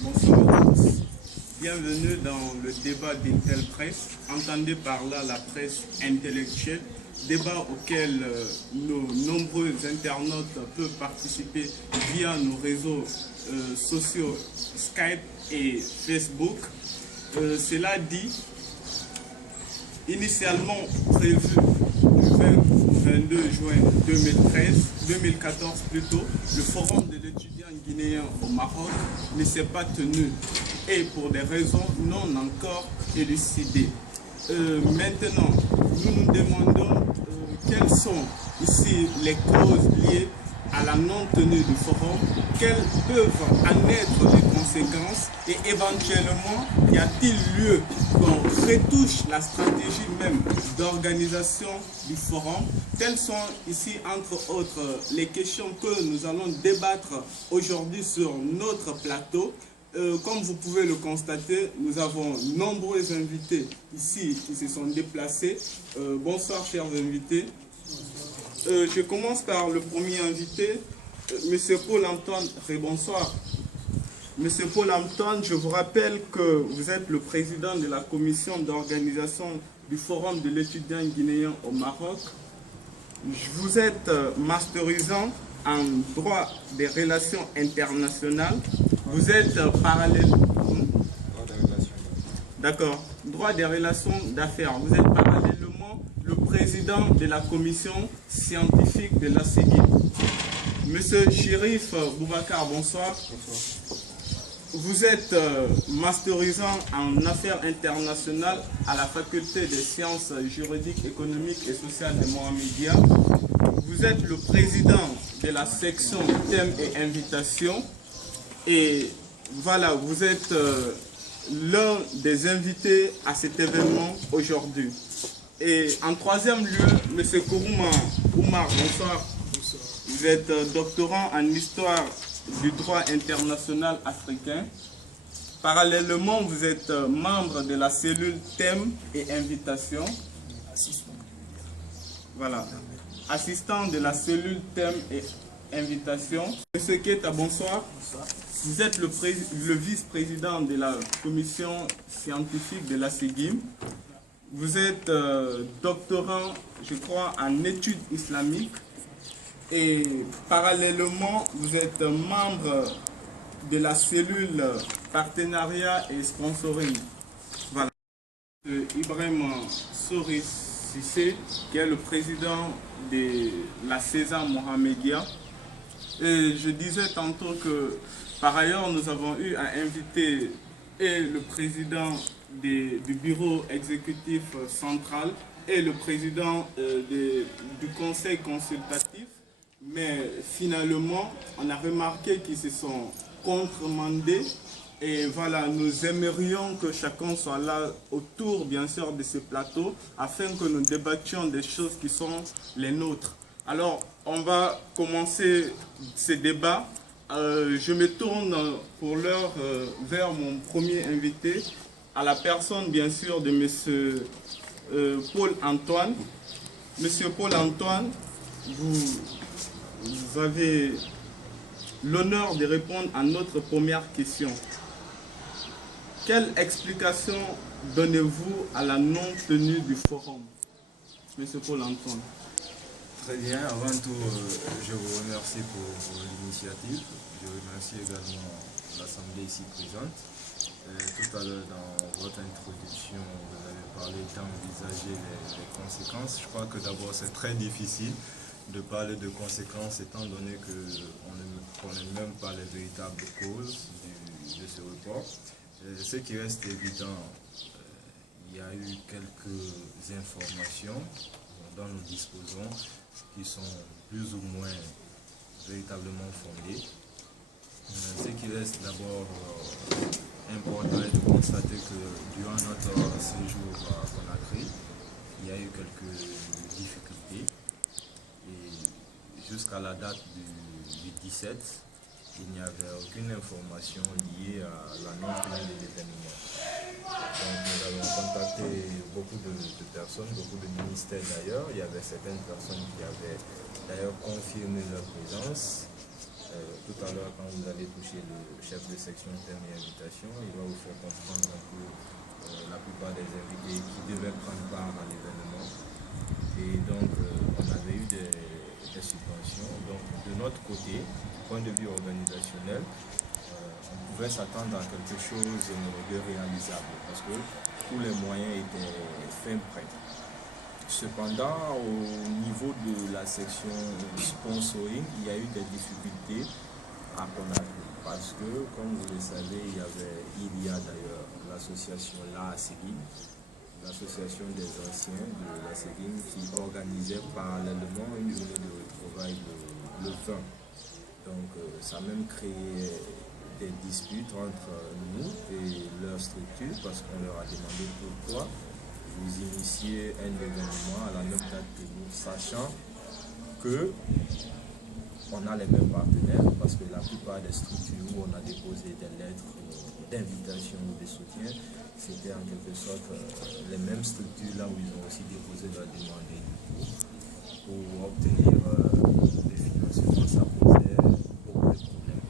Bonsoir à tous. Bienvenue dans le débat d'Intel Presse. Entendez par là la presse intellectuelle, débat auquel nos nombreux internautes peuvent participer via nos réseaux sociaux Skype et Facebook. Cela dit, initialement prévu du 20 au 22 juin 2014 plutôt, le forum de l'étudiant guinéen au Maroc ne s'est pas tenu et pour des raisons non encore élucidées. Maintenant, nous nous demandons quelles sont ici les causes liées à la non-tenue du forum, quelles peuvent en être les conséquences et éventuellement, y a-t-il lieu qu'on retouche la stratégie même d'organisation du forum? Telles sont ici, entre autres, les questions que nous allons débattre aujourd'hui sur notre plateau. Comme vous pouvez le constater, nous avons nombreux invités ici qui se sont déplacés. Bonsoir, chers invités. Je commence par le premier invité, Monsieur Paul-Antoine. Bonsoir. Monsieur Paul-Antoine, je vous rappelle que vous êtes le président de la commission d'organisation du Forum de l'étudiant guinéen au Maroc. Vous êtes masterisant en droit des relations internationales. Vous êtes parallèlement... D'accord. Droit des relations d'affaires. Vous êtes parallèlement le président de la commission scientifique de la CEGIM. Monsieur Chérif Boubacar, bonsoir. Bonsoir. Vous êtes masterisant en affaires internationales à la faculté des sciences juridiques, économiques et sociales de Mohamedia. Vous êtes le président de la section thèmes et invitations. Et voilà, vous êtes l'un des invités à cet événement aujourd'hui. Et en troisième lieu, M. Kourouma Oumar, bonsoir. Bonsoir. Vous êtes doctorant en histoire du droit international africain. Parallèlement, vous êtes membre de la cellule thèmes et invitations. Voilà. Assistant de la cellule thèmes et invitations. M. Keta, bonsoir. Bonsoir. Vous êtes le vice-président de la commission scientifique de la CEGIM. Vous êtes doctorant, je crois, en études islamiques. Et parallèlement, vous êtes membre de la cellule partenariat et sponsoring. Voilà. Ibrahim Souri Sissé, qui est le président de la Sésame Mohamedia. Et je disais tantôt que, par ailleurs, nous avons eu à inviter et le président du bureau exécutif central et le président du conseil consultatif. Mais finalement, on a remarqué qu'ils se sont contremandés. Et voilà, nous aimerions que chacun soit là autour, bien sûr, de ce plateau, afin que nous débattions des choses qui sont les nôtres. Alors, on va commencer ce débat. Je me tourne pour l'heure vers mon premier invité, à la personne, bien sûr, de M. Paul-Antoine. Monsieur Paul-Antoine, vous avez l'honneur de répondre à notre première question. Quelle explication donnez-vous à la non-tenue du forum, Monsieur Paul-Antoine? Très bien. Avant tout, je vous remercie pour l'initiative. Je remercie également l'Assemblée ici présente. Tout à l'heure, dans votre introduction, vous avez parlé d'envisager les conséquences. Je crois que d'abord, c'est très difficile de parler de conséquences étant donné qu'on ne connaît même pas les véritables causes de ce report. Ce qui reste évident, il y a eu quelques informations dont nous disposons qui sont plus ou moins véritablement fondées. Ce qui reste d'abord important est de constater que durant notre séjour à Conakry, il y a eu quelques difficultés et jusqu'à la date du 17, il n'y avait aucune information liée à la non-tenue de l'événement. Donc nous avons contacté beaucoup de personnes, beaucoup de ministères d'ailleurs. Il y avait certaines personnes qui avaient d'ailleurs confirmé leur présence. Tout à l'heure, quand vous allez toucher le chef de section thème et invitation, il va vous faire comprendre un peu la plupart des invités qui devaient prendre part à l'événement. Et donc, on avait eu des subventions. Donc, de notre côté, du point de vue organisationnel, on pouvait s'attendre à quelque chose de réalisable parce que tous les moyens étaient fin prêts. Cependant, au niveau de la section sponsoring, il y a eu des difficultés à Conakry parce que, comme vous le savez, il y a d'ailleurs l'association La Séguine, l'association des anciens de La Séguine qui organisait parallèlement une journée de retrouvailles le 20. Donc ça a même créé des disputes entre nous et leur structure parce qu'on leur a demandé pourquoi vous initiez un événement à la même date que nous, sachant que on a les mêmes partenaires parce que la plupart des structures où on a déposé des lettres d'invitation ou de soutien, c'était en quelque sorte les mêmes structures là où ils ont aussi déposé leur demande pour obtenir des financements. Ça posait beaucoup de problèmes.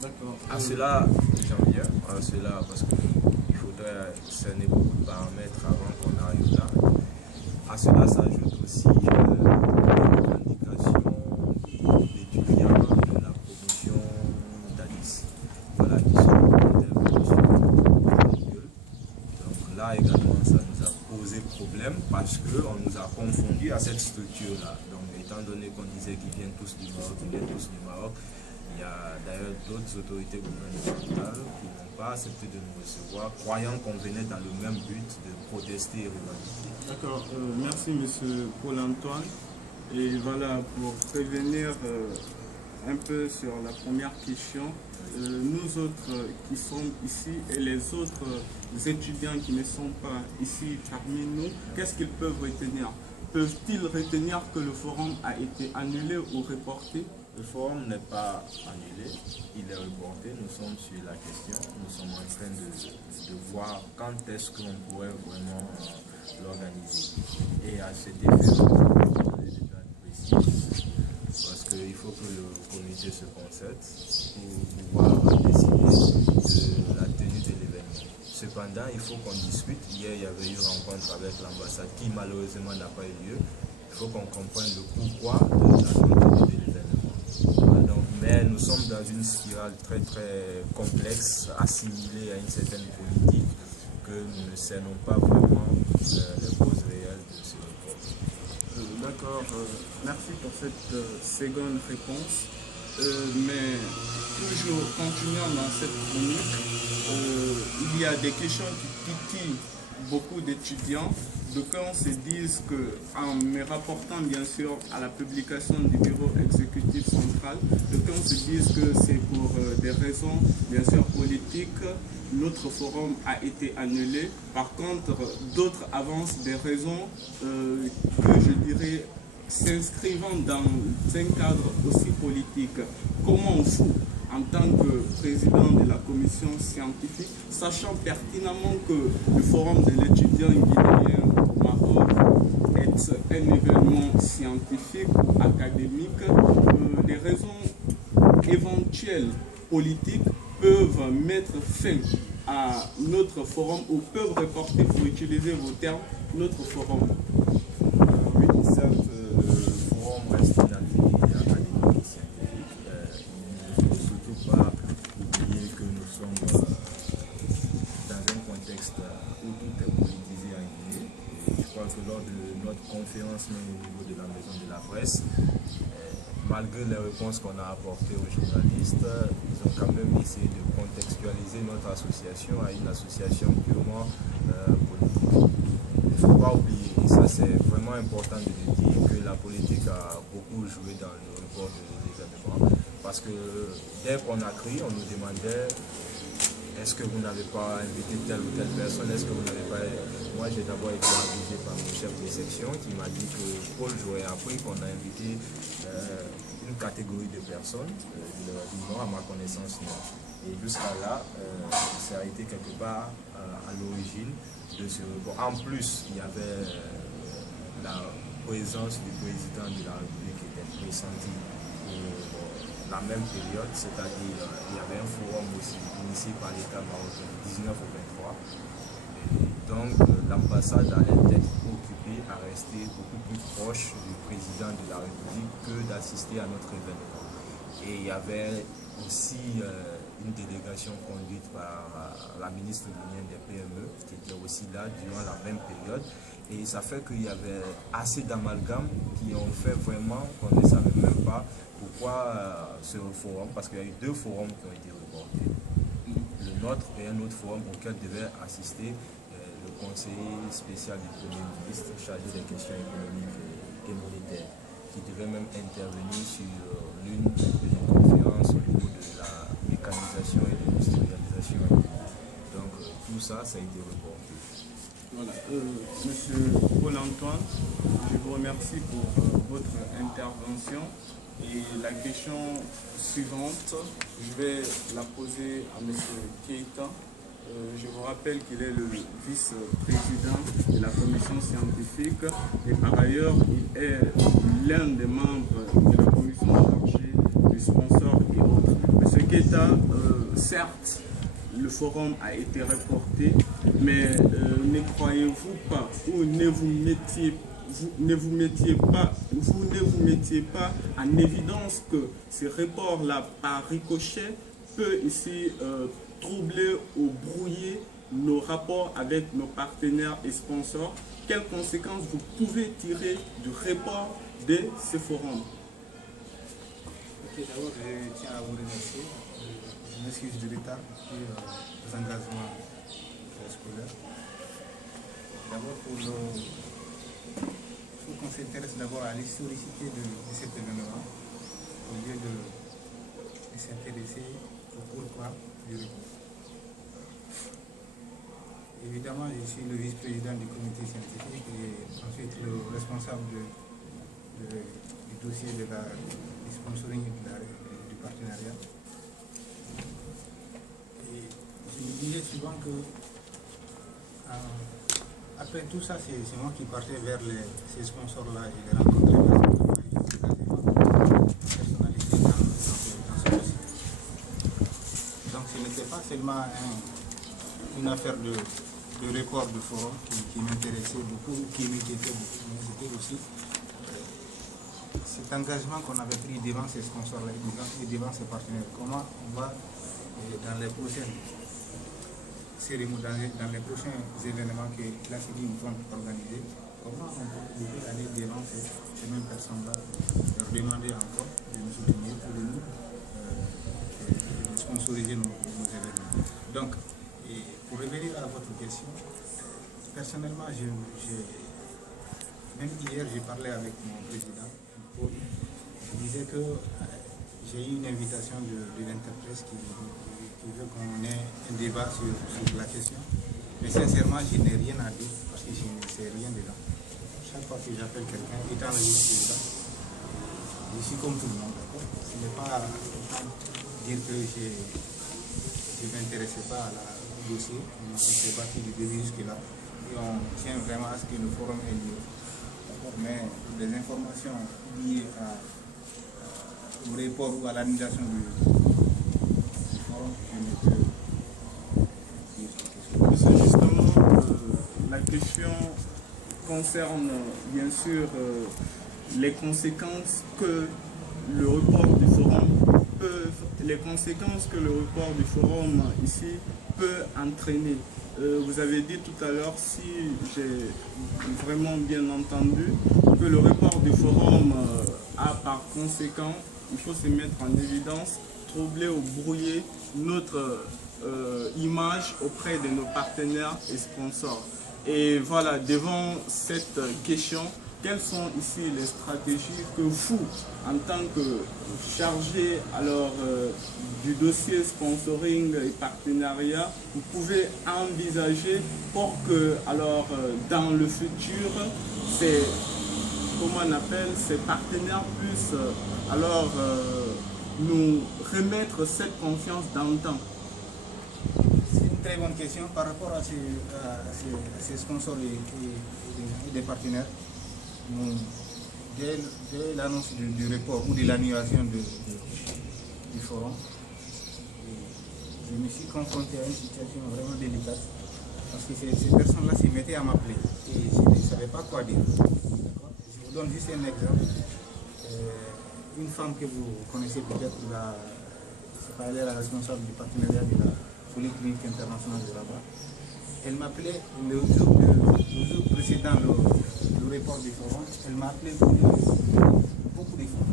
D'accord. À cela, j'en viens, à cela parce qu'il faudrait cerner beaucoup de paramètres avant qu'on arrive là. À cela s'ajoute aussi les revendications d'étudiants de la promotion d'Alice. Voilà, qui sont des. Donc là également, ça nous a posé problème parce qu'on nous a confondus à cette structure-là. Donc étant donné qu'on disait qu'ils viennent tous du Maroc, il y a d'ailleurs d'autres autorités gouvernementales qui n'ont pas accepté de nous recevoir, croyant qu'on venait dans le même but de protester et revendiquer. D'accord, merci monsieur Paul-Antoine. Et voilà, pour prévenir un peu sur la première question, nous autres qui sommes ici et les autres étudiants qui ne sont pas ici parmi nous, qu'est-ce qu'ils peuvent retenir? Peuvent-ils retenir que le forum a été annulé ou reporté? Le forum n'est pas annulé, il est reporté, nous sommes sur la question, nous sommes en train de voir quand est-ce qu'on pourrait vraiment l'organiser. Et à cet effet, on va donner des dates précises, parce qu'il faut que le comité se concerte pour pouvoir décider de la tenue de l'événement. Cependant, il faut qu'on discute. Hier, il y avait eu une rencontre avec l'ambassade qui malheureusement n'a pas eu lieu. Il faut qu'on comprenne le pourquoi de la non-tenue de l'événement. Donc, mais nous sommes dans une spirale très très complexe, assimilée à une certaine politique, que nous ne cernons pas vraiment les causes réelles de ce report. D'accord, merci pour cette seconde réponse. Mais toujours continuant dans cette chronique, il y a des questions qui titillent beaucoup d'étudiants. D'aucuns se disent que, en me rapportant bien sûr à la publication du bureau exécutif central, d'aucuns se disent que c'est pour des raisons bien sûr politiques, notre forum a été annulé. Par contre, d'autres avancent des raisons que je dirais s'inscrivant dans un cadre aussi politique. Comment vous, en tant que président de la commission scientifique, sachant pertinemment que le forum de l'étudiant guinéen au Maroc est un événement scientifique, académique, les raisons éventuelles politiques peuvent mettre fin à notre forum ou peuvent reporter, pour utiliser vos termes, notre forum? Oui, certes, le forum reste une activité académique et scientifique. Il ne faut surtout pas oublier que nous sommes dans un contexte où tout est politisé en Guinée. Et je crois que lors de notre conférence même au niveau de la maison de la presse, malgré les réponses qu'on a apportées aux journalistes, ils ont quand même essayé de contextualiser notre association à une association purement politique. Il ne faut pas oublier, et ça c'est vraiment important de le dire, que la politique a beaucoup joué dans le report de l'événement. Parce que dès qu'on a crié, on nous demandait: est-ce que vous n'avez pas invité telle ou telle personne? Est-ce que vous n'avez pas... Moi, j'ai d'abord été avisé par mon chef de section qui m'a dit que Paul, j'aurais appris qu'on a invité une catégorie de personnes. Je leur ai dit non, à ma connaissance, non. Et jusqu'à là, ça a été quelque part à l'origine de ce report. En plus, il y avait la présence du président de la République qui était pressenti pour la même période, c'est-à-dire il y avait un forum aussi initié par l'État marocain du 19 au 23. Et donc l'ambassade allait être occupée à rester beaucoup plus proche du président de la République que d'assister à notre événement. Et il y avait aussi une délégation conduite par la ministre guinéenne des PME qui était aussi là durant la même période. Et ça fait qu'il y avait assez d'amalgames qui ont fait vraiment qu'on ne savait même pas pourquoi ce forum, parce qu'il y a eu 2 forums qui ont été reportés. Le nôtre et un autre forum auquel devait assister le conseiller spécial du Premier ministre chargé des questions économiques et monétaires, qui devait même intervenir sur l'une des conférences au niveau de la mécanisation et de l'industrialisation. Donc tout ça, ça a été reporté. Voilà. Monsieur Paul-Antoine, je vous remercie pour votre intervention. Et la question suivante, je vais la poser à Monsieur Keita. Je vous rappelle qu'il est le vice-président de la commission scientifique et par ailleurs, il est l'un des membres de la commission chargée du sponsor et autres. Monsieur Keita, certes, le forum a été reporté, mais ne croyez-vous pas ou ne vous mettiez pas en évidence que ce report-là, par ricochet, peut ici troubler ou brouiller nos rapports avec nos partenaires et sponsors? Quelles conséquences vous pouvez tirer du report de ce forum? Ok, d'abord, je tiens à vous remercier. Je m'excuse de l'état pour les engagements scolaires. D'abord, il faut qu'on s'intéresse d'abord à l'historicité de cet événement, au lieu de s'intéresser au pourquoi du report. Évidemment, je suis le vice-président du comité scientifique et ensuite le responsable du dossier du sponsoring et du partenariat. Et je me disais souvent que après tout ça, c'est moi qui partais vers ces sponsors-là et les rencontrer personnalité dans ce dossier. Donc ce n'était pas seulement une affaire de report de forum qui m'intéressait beaucoup, qui m'inquiétait beaucoup, mais c'était aussi cet engagement qu'on avait pris devant ces sponsors-là et devant ces partenaires. Comment on va, dans les prochaines cérémonies, dans les prochains événements que la CIDI va organiser, comment on peut aller devant ces mêmes personnes-là, leur demander encore de nous soutenir pour nous sponsoriser nos événements. Donc, et pour revenir à votre question, personnellement, même hier, j'ai parlé avec mon président, Paul. Je disais que j'ai eu une invitation de l'Interpresse qui veut qu'on ait un débat sur la question. Mais sincèrement, je n'ai rien à dire parce que je ne sais rien dedans. Chaque fois que j'appelle quelqu'un, étant le vice-président, je suis comme tout le monde, d'accord? Ce n'est pas dire que je ne m'intéressais pas au dossier. On fait partie du début jusque-là. Et on tient vraiment à ce que le forum ait lieu. Mais les informations liées au report ou à l'annulation du forum, je ne peux dire quelque chose. C'est justement la question concerne bien sûr les conséquences que le report du forum peut ici peut entraîner. Vous avez dit tout à l'heure, si j'ai vraiment bien entendu, que le report du forum a par conséquent, il faut se mettre en évidence, troubler ou brouiller notre image auprès de nos partenaires et sponsors. Et voilà, devant cette question, quelles sont ici les stratégies que vous, en tant que chargé alors, du dossier sponsoring et partenariat, vous pouvez envisager pour que alors, dans le futur, ces partenaires puissent alors, nous remettre cette confiance dans le temps? C'est une très bonne question par rapport à ces sponsors et des partenaires. Dès l'annonce du report ou de l'annulation du forum. Je me suis confronté à une situation vraiment délicate parce que ces personnes-là se mettaient à m'appeler et je ne savais pas quoi dire. Je vous donne juste un exemple. Une femme que vous connaissez peut-être, elle est la responsable du partenariat de la Polyclinique internationale de Rabat. Elle m'appelait le jour précédent le report du forum, elle m'a appelé beaucoup de fois,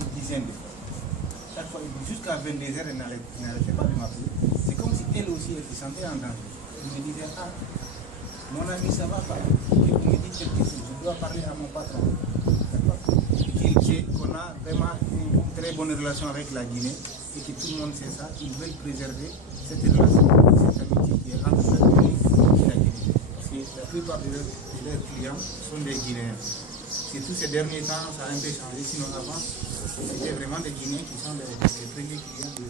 une dizaine de fois. Chaque fois, jusqu'à 22h, elle n'arrêtait pas de m'appeler. C'est comme si elle aussi, elle se sentait en danger. Elle me disait, ah, mon ami, ça va pas. Vous me dites quelque chose, je dois parler à mon patron. Qu'on a vraiment une très bonne relation avec la Guinée et que tout le monde sait ça. Ils veulent préserver cette relation, cette amitié qui est entre la Guinée et la Guinée. Parce que la plupart de leurs clients sont des Guinéens. Surtout ces derniers temps, ça a un peu changé. Sinon avant, c'était vraiment des Guinéens qui sont les premiers clients de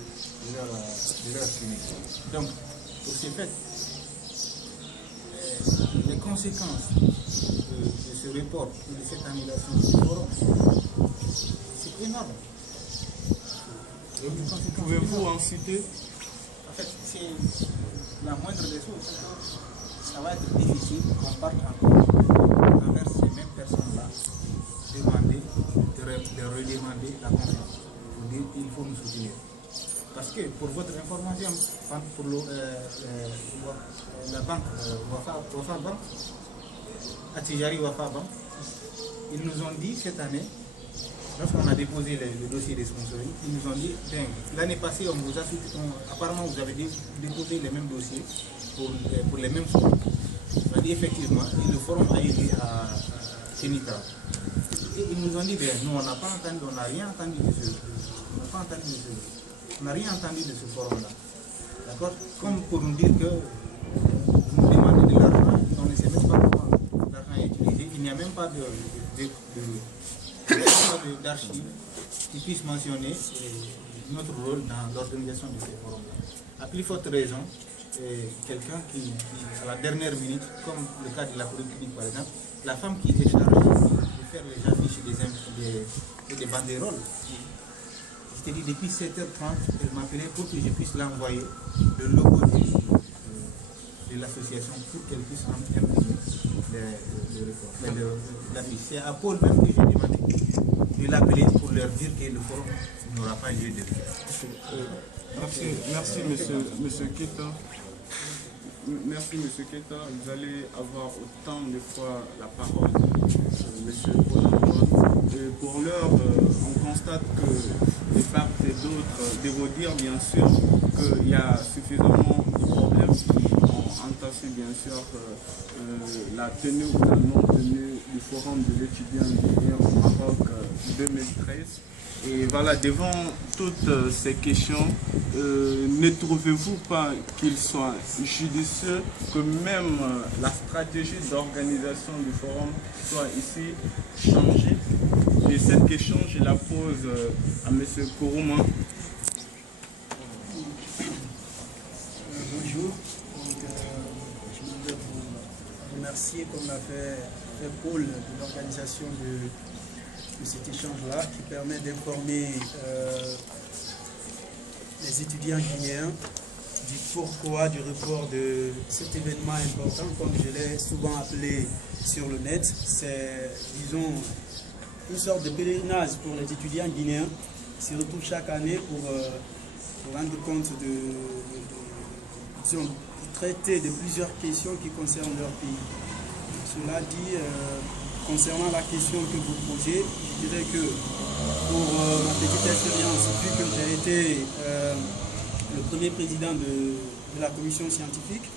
leur clinique. Donc, pour ce fait, les conséquences de ce report ou de cette annulation du forum, c'est énorme. Pouvez-vous en citer? En fait, c'est la moindre des choses. Ça va être difficile qu'on parte encore envers ces mêmes personnes-là, de redemander la confiance, pour dire qu'il faut nous soutenir. Parce que, pour votre information, pour la banque Wafa Bank, Attijari Wafa Bank, ils nous ont dit cette année, lorsqu'on a déposé le dossier de sponsoring, ils nous ont dit, l'année passée, apparemment vous avez déposé les mêmes dossiers pour les mêmes forums. On a dit effectivement, et le forum a été à Kenitra. Et ils nous ont dit, nous on n'a pas entendu, on n'a rien entendu de ce, on n'a rien entendu de ce forum-là. D'accord? Comme pour nous dire que vous nous demandez de l'argent, on ne sait même pas comment l'argent est utilisé. Il n'y a même pas d'archives qui puissent mentionner notre rôle dans l'organisation de ces forums-là. À plus forte raison, quelqu'un qui, à la dernière minute, comme le cas de la Polyclinique par exemple, la femme qui est chargée de faire les affiches et des banderoles, je te dis, depuis 7h30, elle m'appelait pour que je puisse l'envoyer le logo de l'association pour qu'elle puisse imprimer l'affiche. C'est à Paul même que j'ai demandé de l'appeler pour leur dire que le forum n'aura pas lieu de faire. Merci, monsieur Keita. Merci, monsieur Keita. Vous allez avoir autant de fois la parole, monsieur Paul. Et pour l'heure, on constate que de part et d'autre, de vous dire bien sûr qu'il y a suffisamment de problèmes qui ont entassé bien sûr la tenue ou la non-tenue du forum de l'étudiant guinéen au Maroc 2013. Et voilà, devant toutes ces questions, ne trouvez-vous pas qu'il soit judicieux que même la stratégie d'organisation du forum soit ici changée? Et cette question, je la pose à M. Kourouma. Bonjour. Donc, je voudrais vous remercier, comme l'a fait Paul, de l'organisation de cet échange-là qui permet d'informer les étudiants guinéens du pourquoi du report de cet événement important, comme je l'ai souvent appelé sur le net. C'est, disons, une sorte de pèlerinage pour les étudiants guinéens, surtout chaque année pour rendre compte disons, pour traiter de plusieurs questions qui concernent leur pays. Cela dit, concernant la question que vous posez, je dirais que pour ma petite expérience, vu que j'ai été le premier président de la commission scientifique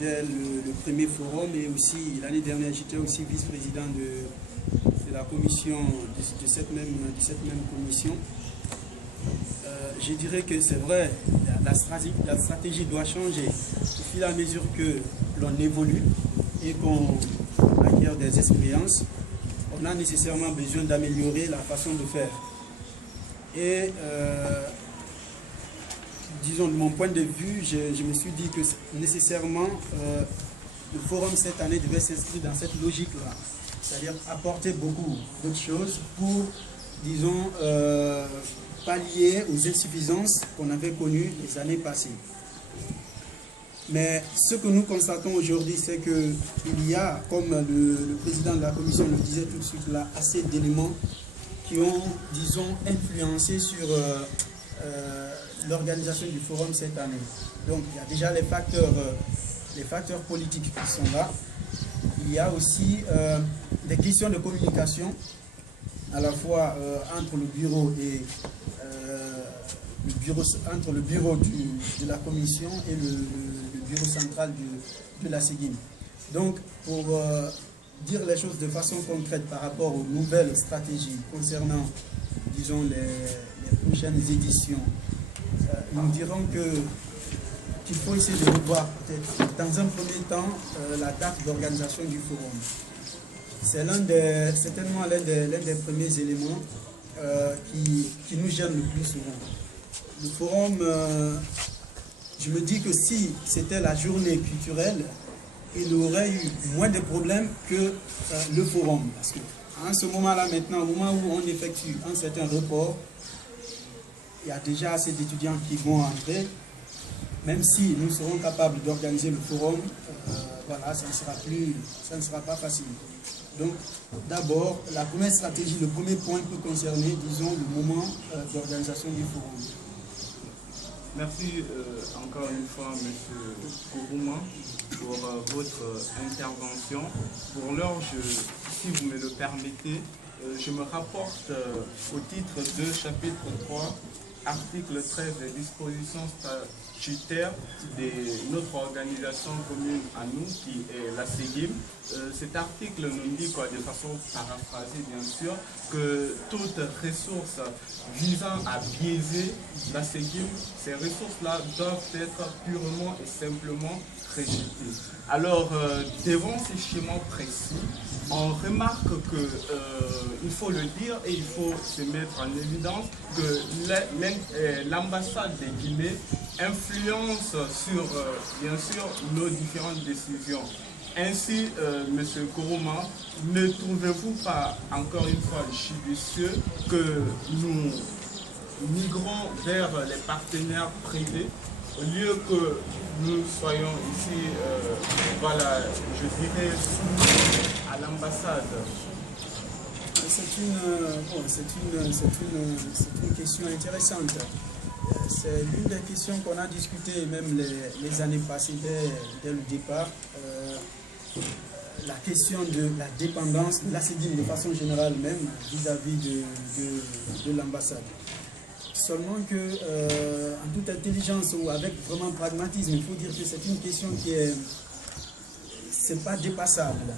dès le premier forum, et aussi l'année dernière j'étais aussi vice-président de la commission, de cette même commission. Je dirais que c'est vrai, la stratégie doit changer au fur et à mesure que l'on évolue et qu'on acquiert des expériences. On a nécessairement besoin d'améliorer la façon de faire. Et disons, de mon point de vue, je me suis dit que nécessairement le forum cette année devait s'inscrire dans cette logique-là, c'est-à-dire apporter beaucoup d'autres choses pour, disons, pallier aux insuffisances qu'on avait connues les années passées. Mais ce que nous constatons aujourd'hui, c'est qu'il y a, comme le président de la commission le disait tout de suite là, assez d'éléments qui ont, disons, influencé sur l'organisation du forum cette année. Donc il y a déjà les facteurs politiques qui sont là. Il y a aussi des questions de communication, à la fois entre le bureau et entre le bureau de la commission et le bureau central de la SEGIM. Donc, pour dire les choses de façon concrète par rapport aux nouvelles stratégies concernant, disons, les prochaines éditions, nous dirons qu'il faut essayer de revoir peut-être dans un premier temps la date d'organisation du forum. C'est certainement l'un des premiers éléments qui nous gêne le plus souvent. Le forum, je me dis que si c'était la journée culturelle, il aurait eu moins de problèmes que le forum. Parce qu'à ce moment-là maintenant, au moment où on effectue un certain report, il y a déjà assez d'étudiants qui vont entrer. Même si nous serons capables d'organiser le forum, voilà, ça ne sera pas facile. Donc, d'abord, la première stratégie, le premier point peut concerner, disons, le moment d'organisation du forum. Merci encore une fois, M. Kourouma, pour votre intervention. Pour l'heure, si vous me le permettez, je me rapporte au titre 2, chapitre 3, article 13 des dispositions statutaires de notre organisation commune à nous, qui est la SEGIM. Cet article nous dit, de façon paraphrasée bien sûr, que toute ressource visant à biaiser la SEGIM, ces ressources-là doivent être purement et simplement rejetées. Alors, devant ces schémas précis, on remarque que, il faut le dire et il faut se mettre en évidence que l'ambassade de Guinée influence sur, bien sûr, nos différentes décisions. Ainsi, M. Kourouma, ne trouvez-vous pas, encore une fois, judicieux que nous migrons vers les partenaires privés au lieu que nous soyons ici, voilà, je dirais, soumis à l'ambassade? C'est une question intéressante. C'est l'une des questions qu'on a discutées même les années passées dès le départ. La question de la dépendance de la SEGIM de façon générale même vis-à-vis de l'ambassade. Seulement que, en toute intelligence ou avec vraiment pragmatisme, il faut dire que c'est une question qui c'est pas dépassable.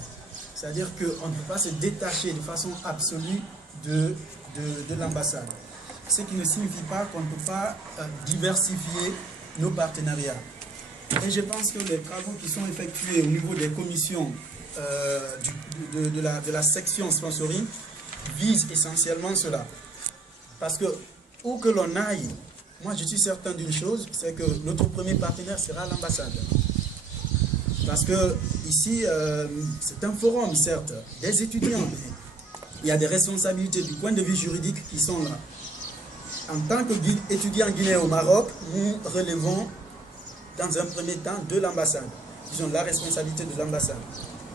C'est-à-dire qu'on ne peut pas se détacher de façon absolue de l'ambassade. Ce qui ne signifie pas qu'on ne peut pas diversifier nos partenariats. Et je pense que les travaux qui sont effectués au niveau des commissions de la section sponsoring visent essentiellement cela. Parce que, où que l'on aille, moi je suis certain d'une chose, c'est que notre premier partenaire sera l'ambassade. Parce que ici, c'est un forum, certes, des étudiants, mais il y a des responsabilités du point de vue juridique qui sont là. En tant qu'étudiants guinéens au Maroc, nous relevons dans un premier temps de l'ambassade. Disons la responsabilité de l'ambassade.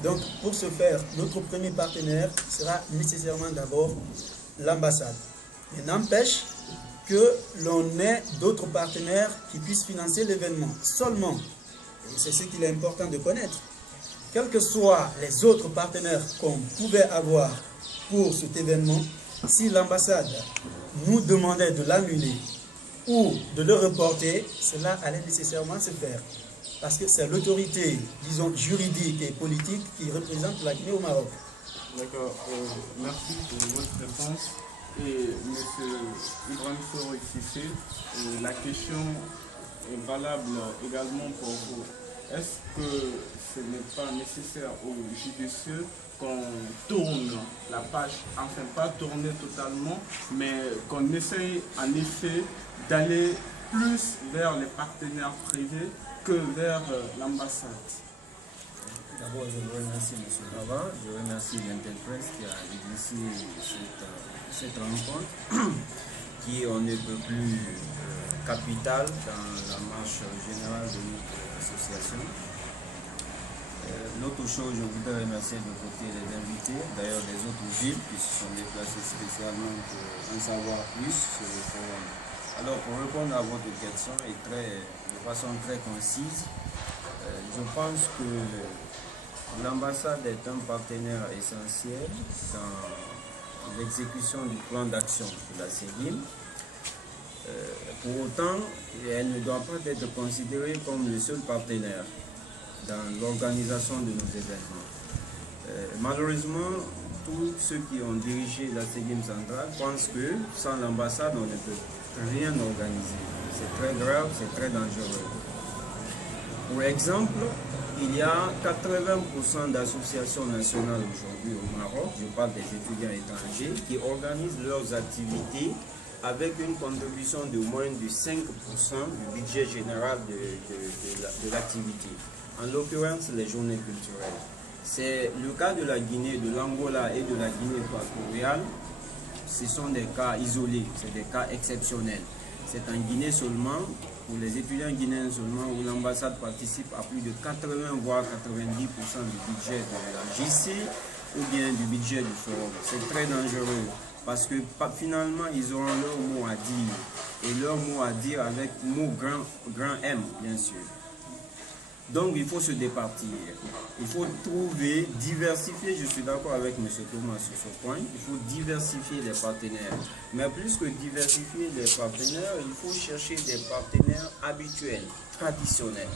Donc, pour ce faire, notre premier partenaire sera nécessairement d'abord l'ambassade. Mais n'empêche que l'on ait d'autres partenaires qui puissent financer l'événement. Seulement, et c'est ce qu'il est important de connaître, quels que soient les autres partenaires qu'on pouvait avoir pour cet événement, si l'ambassade nous demandait de l'annuler ou de le reporter, cela allait nécessairement se faire. Parce que c'est l'autorité, disons, juridique et politique qui représente la Guinée au Maroc. D'accord, merci pour votre réponse. Et M. Ibrahim Soro Cissé, la question est valable également pour vous. Est-ce que ce n'est pas nécessaire ou judicieux qu'on tourne la page, enfin pas tourner totalement, mais qu'on essaye en effet d'aller plus vers les partenaires privés que vers l'ambassade? D'abord, je vous remercie M. Bava, je remercie l'Interpresse qui a initié cette rencontre. qui est on ne peut plus capital dans la marche générale de notre association. L'autre chose, je voudrais remercier de côté les invités, d'ailleurs des autres villes qui se sont déplacés spécialement pour en savoir plus sur le forum. Alors pour répondre à votre question et de façon très concise, je pense que l'ambassade est un partenaire essentiel dans l'exécution du plan d'action de la CEGIM. Pour autant, elle ne doit pas être considérée comme le seul partenaire dans l'organisation de nos événements. Malheureusement, tous ceux qui ont dirigé la CEGIM centrale pensent que sans l'ambassade, on ne peut rien organiser. C'est très grave, c'est très dangereux. Pour exemple, il y a 80% d'associations nationales aujourd'hui au Maroc, je parle des étudiants étrangers, qui organisent leurs activités avec une contribution de moins de 5% du budget général de l'activité. En l'occurrence, les journées culturelles. C'est le cas de la Guinée, de l'Angola et de la Guinée équatoriale. Ce sont des cas isolés, c'est des cas exceptionnels. C'est en Guinée seulement, pour les étudiants guinéens seulement, où l'ambassade participe à plus de 80 voire 90% du budget de la JC ou bien du budget du forum. C'est très dangereux parce que finalement, ils auront leur mot à dire. Et leur mot à dire avec mot grand M, bien sûr. Donc il faut se départir, il faut trouver, diversifier, je suis d'accord avec M. Thomas sur ce point, il faut diversifier les partenaires. Mais plus que diversifier les partenaires, il faut chercher des partenaires habituels, traditionnels.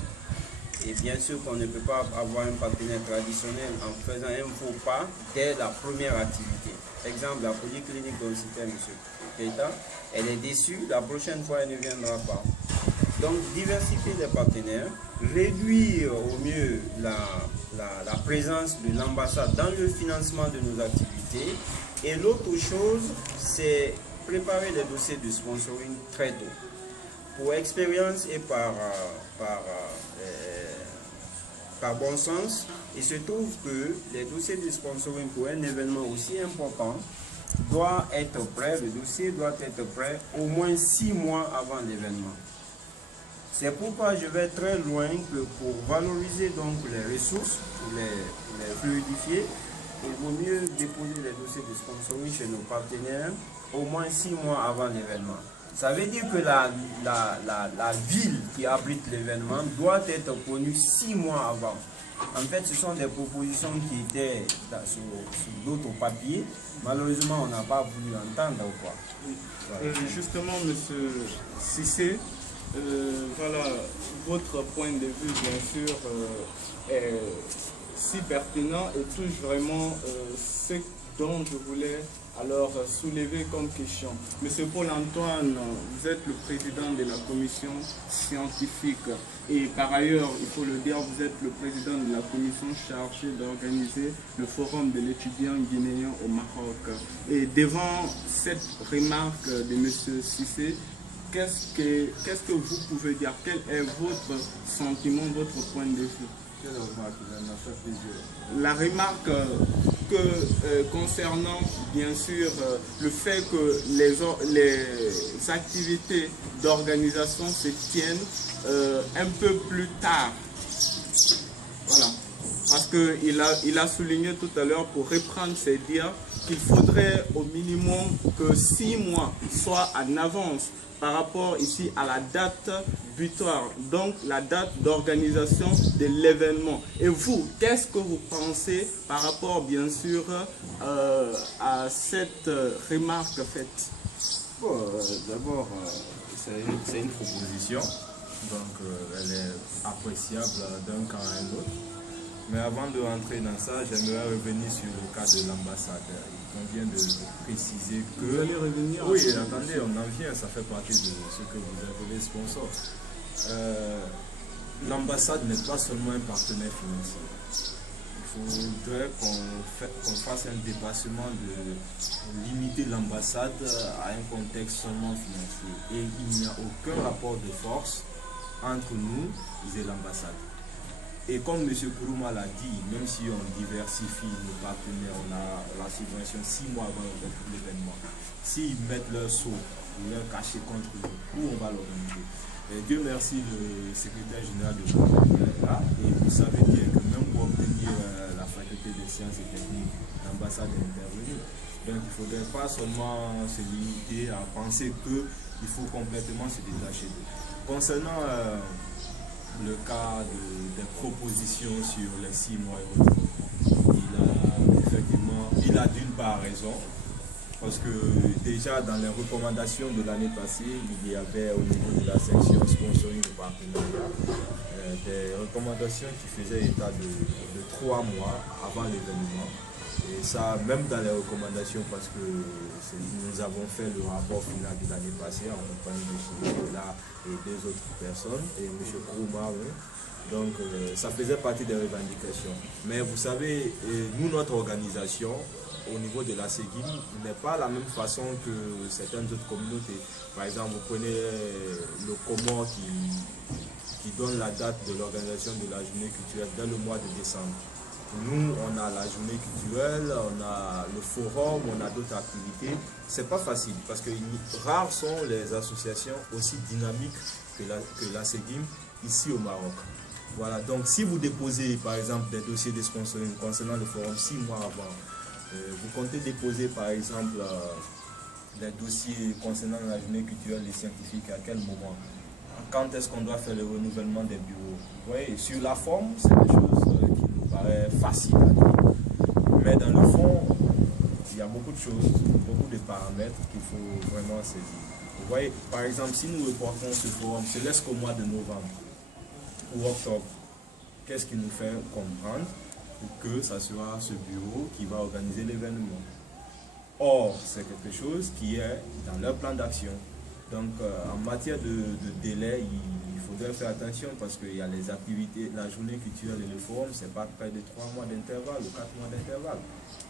Et bien sûr qu'on ne peut pas avoir un partenaire traditionnel en faisant un faux pas dès la première activité. Exemple, la polyclinique dont citait M. Keita, elle est déçue, la prochaine fois elle ne viendra pas. Donc diversifier les partenaires, réduire au mieux la présence de l'ambassade dans le financement de nos activités. Et l'autre chose, c'est préparer les dossiers de sponsoring très tôt. Pour expérience et par bon sens, il se trouve que les dossiers de sponsoring pour un événement aussi important doit être prêt, le dossier doit être prêt au moins 6 mois avant l'événement. C'est pourquoi je vais très loin que pour valoriser donc les ressources, pour les fluidifier, il vaut mieux déposer les dossiers de sponsoring chez nos partenaires au moins 6 mois avant l'événement. Ça veut dire que la ville qui abrite l'événement doit être connue 6 mois avant. En fait, ce sont des propositions qui étaient sur d'autres papiers. Malheureusement, on n'a pas voulu entendre ou quoi. Voilà. Justement, M. Cissé, voilà, votre point de vue, bien sûr, est si pertinent et touche vraiment ce dont je voulais alors soulever comme question. Monsieur Paul-Antoine, vous êtes le président de la commission scientifique et par ailleurs, il faut le dire, vous êtes le président de la commission chargée d'organiser le forum de l'étudiant guinéen au Maroc. Et devant cette remarque de monsieur Cissé, qu'est-ce que vous pouvez dire? Quel est votre sentiment, votre point de vue? La remarque concernant bien sûr le fait que les activités d'organisation se tiennent un peu plus tard. Voilà. Parce qu'il a souligné tout à l'heure, pour reprendre ses dires, qu'il faudrait au minimum que 6 mois soient en avance par rapport ici à la date butoir, donc la date d'organisation de l'événement. Et vous, qu'est-ce que vous pensez par rapport bien sûr à cette remarque faite? Bon, d'abord, c'est une proposition, donc elle est appréciable d'un camp à un autre. Mais avant de rentrer dans ça, j'aimerais revenir sur le cas de l'ambassade. Il convient de préciser que... Vous allez revenir? Oui, attendez, on en vient, ça fait partie de ce que vous appelez sponsor. L'ambassade n'est pas seulement un partenaire financier. Il faudrait qu'on fasse un dépassement de limiter l'ambassade à un contexte seulement financier. Et il n'y a aucun rapport de force entre nous et l'ambassade. Et comme M. Kourouma l'a dit, même si on diversifie nos partenaires, on a la subvention 6 mois avant l'événement. S'ils mettent leur saut pourrait cacher contre nous. Où on va l'organiser. Dieu merci, le secrétaire général de l'ONU est là. Et vous savez bien que même pour obtenir la faculté des sciences et techniques, l'ambassade est intervenue. Donc il ne faudrait pas seulement se limiter à penser qu'il faut complètement se détacher d'eux. Concernant le cas des propositions sur les 6 mois et autres, il a d'une part raison, parce que déjà dans les recommandations de l'année passée, il y avait au niveau de la section sponsoring de partenariat des recommandations qui faisaient état de 3 mois avant l'événement. Et ça, même dans les recommandations, parce que nous avons fait le rapport final de l'année passée en compagnie de Chimela et 2 autres personnes, et M. Krouma. Donc ça faisait partie des revendications. Mais vous savez, nous, notre organisation, au niveau de la SEGIM, n'est pas la même façon que certaines autres communautés. Par exemple, vous prenez le Comore qui donne la date de l'organisation de la journée culturelle dès le mois de décembre. Nous, on a la journée culturelle, on a le forum, on a d'autres activités. C'est pas facile parce que rares sont les associations aussi dynamiques que la SEGIM ici au Maroc. Voilà, donc si vous déposez par exemple des dossiers de sponsoring concernant le forum 6 mois avant, vous comptez déposer par exemple des dossiers concernant la journée culturelle des scientifiques à quel moment? Quand est-ce qu'on doit faire le renouvellement des bureaux? Vous voyez, sur la forme, c'est des choses qui nous paraissent faciles à dire. Mais dans le fond, il y a beaucoup de choses, beaucoup de paramètres qu'il faut vraiment saisir. Vous voyez, par exemple, si nous reportons ce forum, ce laisse qu'au mois de novembre ou octobre, qu'est-ce qui nous fait comprendre que ça sera ce bureau qui va organiser l'événement? Or, c'est quelque chose qui est dans leur plan d'action. Donc, en matière de délai, il faudrait faire attention parce qu'il y a les activités, la journée culturelle et le forum, c'est pas près de 3 mois d'intervalle ou 4 mois d'intervalle.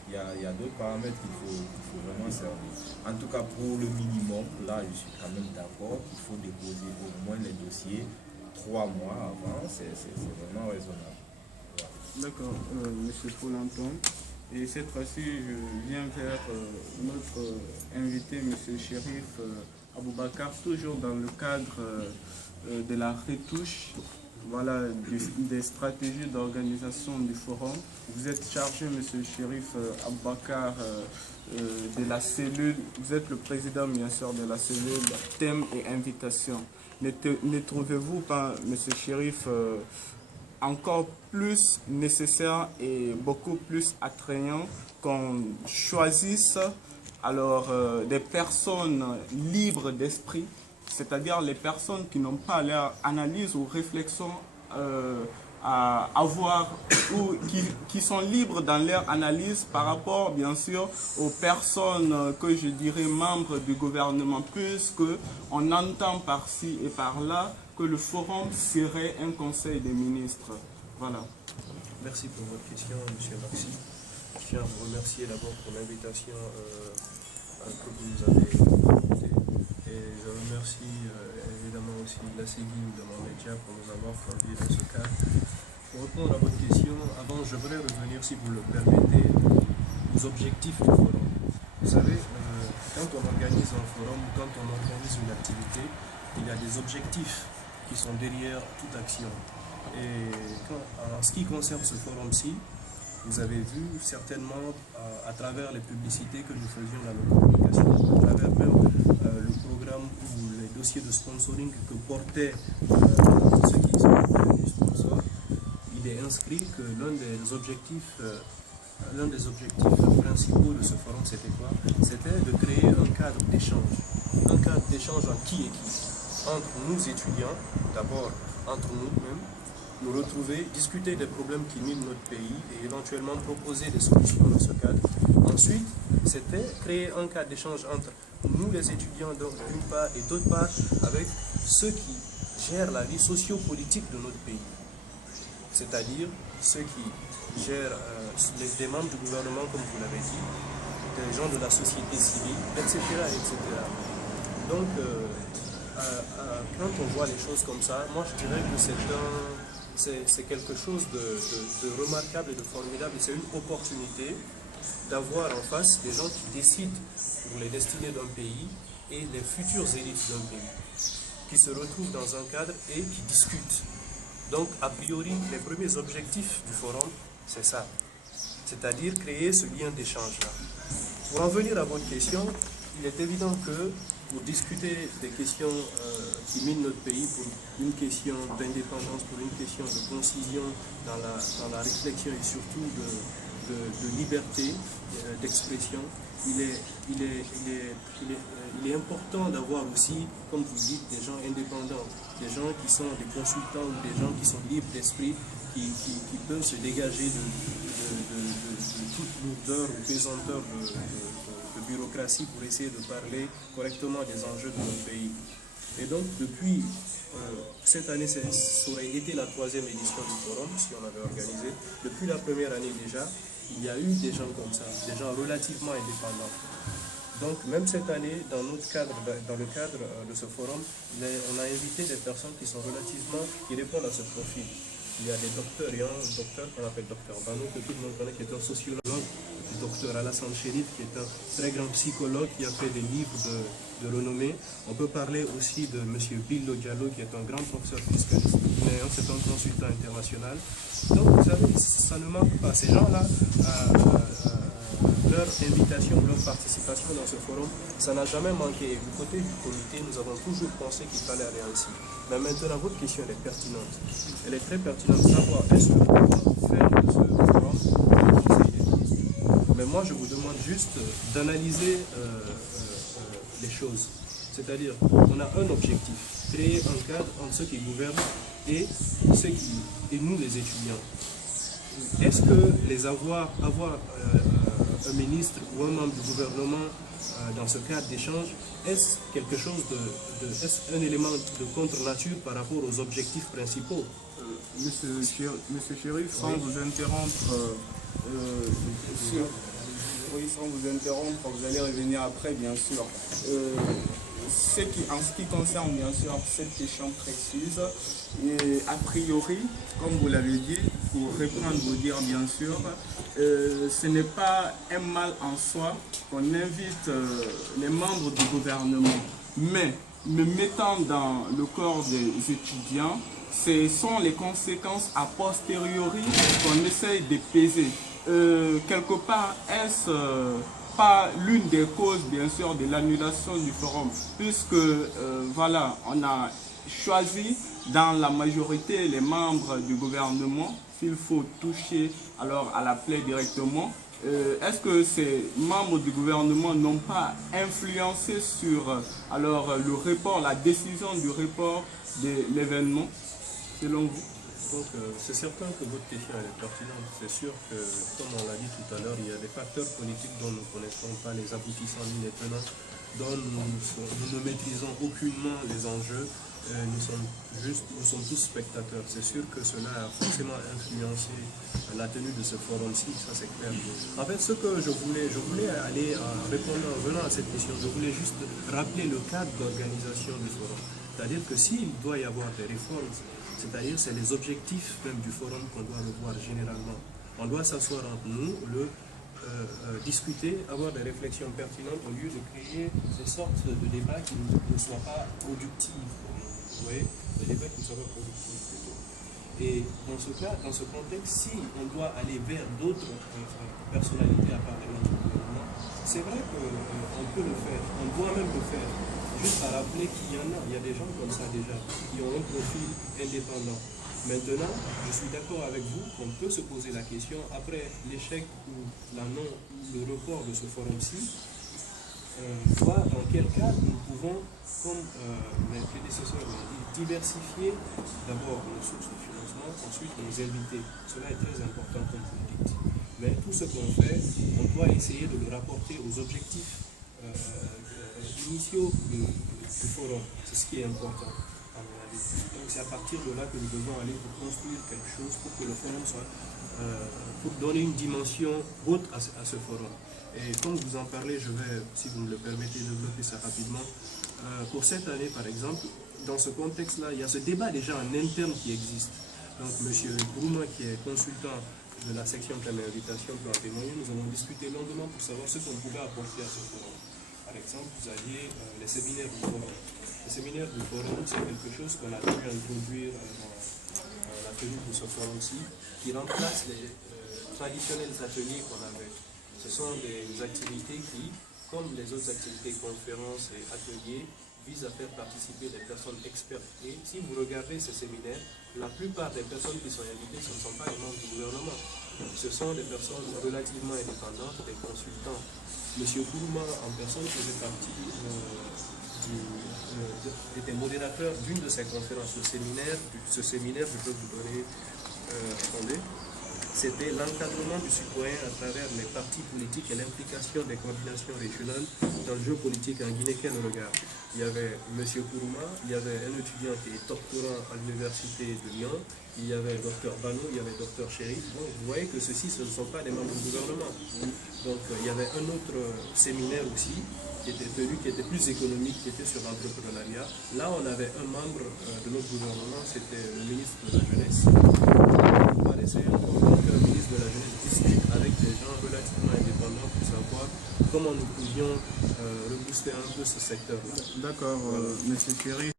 Il y a d'autres paramètres qu'il faut vraiment servir. En tout cas, pour le minimum, là, je suis quand même d'accord qu'il faut déposer au moins les dossiers 3 mois avant, c'est vraiment raisonnable. Voilà. D'accord, monsieur Paul-Anton. Et cette fois-ci, je viens vers notre invité, monsieur Chérif Aboubakar, toujours dans le cadre de la retouche, voilà, des stratégies d'organisation du forum. Vous êtes chargé, monsieur Chérif Aboubakar, de la cellule, vous êtes le président bien sûr de la cellule thème et invitation. Ne trouvez-vous pas, monsieur Chérif, encore plus nécessaire et beaucoup plus attrayant qu'on choisisse alors des personnes libres d'esprit, c'est-à-dire les personnes qui n'ont pas leur analyse ou réflexion à avoir ou qui sont libres dans leur analyse par rapport bien sûr aux personnes que je dirais membres du gouvernement, puisque on entend par-ci et par-là que le forum serait un conseil des ministres. Voilà. Merci pour votre question, M. Maxi. Je tiens à vous remercier d'abord pour l'invitation que vous nous avez apportée. Et je remercie évidemment aussi la SEGIM de mon média pour nous avoir conduits dans ce cadre. Pour répondre à votre question, avant je voudrais revenir, si vous le permettez, aux objectifs du forum. Vous savez, quand on organise un forum, quand on organise une activité, il y a des objectifs qui sont derrière toute action. Et en ce qui concerne ce forum-ci, vous avez vu certainement à travers les publicités que nous faisions dans nos communications, à travers même le programme ou les dossiers de sponsoring que portaient ceux qui sont devenus sponsors, il est inscrit que l'un des objectifs principaux de ce forum, c'était quoi? C'était de créer un cadre d'échange. Un cadre d'échange en qui et qui? Entre nous étudiants, d'abord entre nous-mêmes, nous retrouver, discuter des problèmes qui minent notre pays et éventuellement proposer des solutions dans ce cadre. Ensuite, c'était créer un cadre d'échange entre nous les étudiants d'une part et d'autre part avec ceux qui gèrent la vie socio-politique de notre pays. C'est-à-dire ceux qui gèrent des membres du gouvernement, comme vous l'avez dit, des gens de la société civile, etc. etc. Donc, quand on voit les choses comme ça, moi je dirais que c'est quelque chose de remarquable et de formidable. Et c'est une opportunité d'avoir en face des gens qui décident pour les destinées d'un pays et les futures élites d'un pays, qui se retrouvent dans un cadre et qui discutent. Donc, a priori, les premiers objectifs du forum, c'est ça, c'est-à-dire créer ce lien d'échange-là. Pour en venir à votre question, il est évident que pour discuter des questions qui minent notre pays, pour une question d'indépendance, pour une question de concision dans la réflexion et surtout de liberté d'expression, il est important d'avoir aussi, comme vous dites, des gens indépendants, des gens qui sont des consultants ou des gens qui sont libres d'esprit, qui peuvent se dégager de toute lourdeur ou pesanteur de bureaucratie pour essayer de parler correctement des enjeux de notre pays. Et donc, depuis cette année, ça aurait été la 3e édition du forum, si on avait organisé. Depuis la première année déjà, il y a eu des gens comme ça, des gens relativement indépendants. Donc, même cette année, dans le cadre de ce forum, on a invité des personnes qui répondent à ce profil. Il y a des docteurs, il y a un docteur qu'on appelle docteur Bano, que tout le monde connaît, qui est un sociologue, le docteur Alassane Chérif, qui est un très grand psychologue, qui a fait des livres de renommée. On peut parler aussi de M. Billo Diallo, qui est un grand professeur fiscaliste guinéen, c'est un consultant international. Donc, vous savez, ça ne manque pas. Ces gens-là, leur invitation, leur participation dans ce forum, ça n'a jamais manqué. Et du côté du comité, nous avons toujours pensé qu'il fallait aller ainsi. Mais maintenant, votre question elle est pertinente. Elle est très pertinente de savoir est-ce que nous pouvons faire de ce forum un conseil des ministres. Mais moi, je vous demande juste d'analyser les choses. C'est-à-dire, on a un objectif, créer un cadre entre ceux qui gouvernent et nous, les étudiants. Est-ce que avoir un ministre ou un membre du gouvernement dans ce cadre d'échange, est-ce quelque chose est-ce un élément de contre-nature par rapport aux objectifs principaux? Monsieur Chérif, sans vous interrompre, sans vous interrompre, vous allez revenir après, bien sûr. En ce qui concerne bien sûr cette question précise, et a priori, comme vous l'avez dit, pour reprendre vos dires bien sûr, ce n'est pas un mal en soi qu'on invite les membres du gouvernement, mais me mettant dans le corps des étudiants, ce sont les conséquences a posteriori qu'on essaye de peser. Quelque part, est-ce pas l'une des causes, bien sûr, de l'annulation du forum, puisque, voilà, on a choisi dans la majorité les membres du gouvernement, s'il faut toucher alors à la plaie directement. Est-ce que ces membres du gouvernement n'ont pas influencé sur alors, le report, la décision du report de l'événement, selon vous? Donc, c'est certain que votre question elle est pertinente. C'est sûr que, comme on l'a dit tout à l'heure, il y a des facteurs politiques dont nous ne connaissons pas les aboutissants ni les tenants, dont nous ne maîtrisons aucunement les enjeux. Nous sommes tous spectateurs. C'est sûr que cela a forcément influencé la tenue de ce forum-ci, ça c'est clair. En fait, ce que je voulais aller en venant à cette question, je voulais juste rappeler le cadre d'organisation du forum. C'est-à-dire que s'il doit y avoir des réformes, c'est-à-dire c'est les objectifs même du forum qu'on doit revoir généralement. On doit s'asseoir entre nous, discuter, avoir des réflexions pertinentes au lieu de créer des sortes de débats qui ne soient pas productifs. Vous voyez, des débats qui ne soient pas productifs plutôt. Et dans ce contexte, si on doit aller vers d'autres personnalités à part des membres du gouvernement, c'est vrai qu'on peut le faire, on doit même le faire. Juste à rappeler qu'il y en a, il y a des gens comme ça déjà, qui ont un profil indépendant. Maintenant, je suis d'accord avec vous qu'on peut se poser la question, après l'échec ou le report de ce forum-ci, voir dans quel cas nous pouvons, comme mes prédécesseurs l'ont dit, diversifier d'abord nos sources de financement, ensuite nos invités. Cela est très important comme vous le dites. Mais tout ce qu'on fait, on doit essayer de le rapporter aux objectifs initiaux du forum. C'est ce qui est important, à mon avis. Donc c'est à partir de là que nous devons aller pour construire quelque chose, pour que le forum soit, pour donner une dimension haute à ce forum. Et comme vous en parlez, je vais, si vous me le permettez, développer ça rapidement. Pour cette année, par exemple, dans ce contexte-là, il y a ce débat déjà en interne qui existe. Donc M. Brouma, qui est consultant de la section thème et invitation, peut en témoigner. Nous avons discuté longuement pour savoir ce qu'on pouvait apporter à ce forum. exemple, vous aviez les séminaires du forum. Les séminaires du forum, c'est quelque chose qu'on a dû introduire dans la tenue de ce forum-ci, qui remplace les traditionnels ateliers qu'on avait. Ce sont des activités qui, comme les autres activités, conférences et ateliers, visent à faire participer des personnes expertes. Et si vous regardez ces séminaires, la plupart des personnes qui sont invitées, ce ne sont pas les membres du gouvernement. Ce sont des personnes relativement indépendantes, des consultants. Monsieur Kourouma, en personne, faisait partie était modérateur d'une de ces conférences. Ce séminaire, je peux vous donner, attendez, c'était l'encadrement du citoyen à travers les partis politiques et l'implication des coordinations régionales dans le jeu politique en Guinée. Quel regard? Il y avait M. Kourouma, il y avait un étudiant qui est doctorant à l'université de Lyon, il y avait Dr Bano, il y avait Dr Chérif. Bon, vous voyez que ceux-ci, ce ne sont pas des membres du gouvernement. Donc il y avait un autre séminaire aussi qui était tenu, qui était plus économique, qui était sur l'entrepreneuriat. Là, on avait un membre de notre gouvernement, c'était le ministre de la Jeunesse. Il paraissait important qu'un ministre de la Jeunesse discute avec des gens relativement indépendants pour savoir comment nous pouvions rebooster un peu ce secteur-là. D'accord, Voilà. Monsieur Chéri.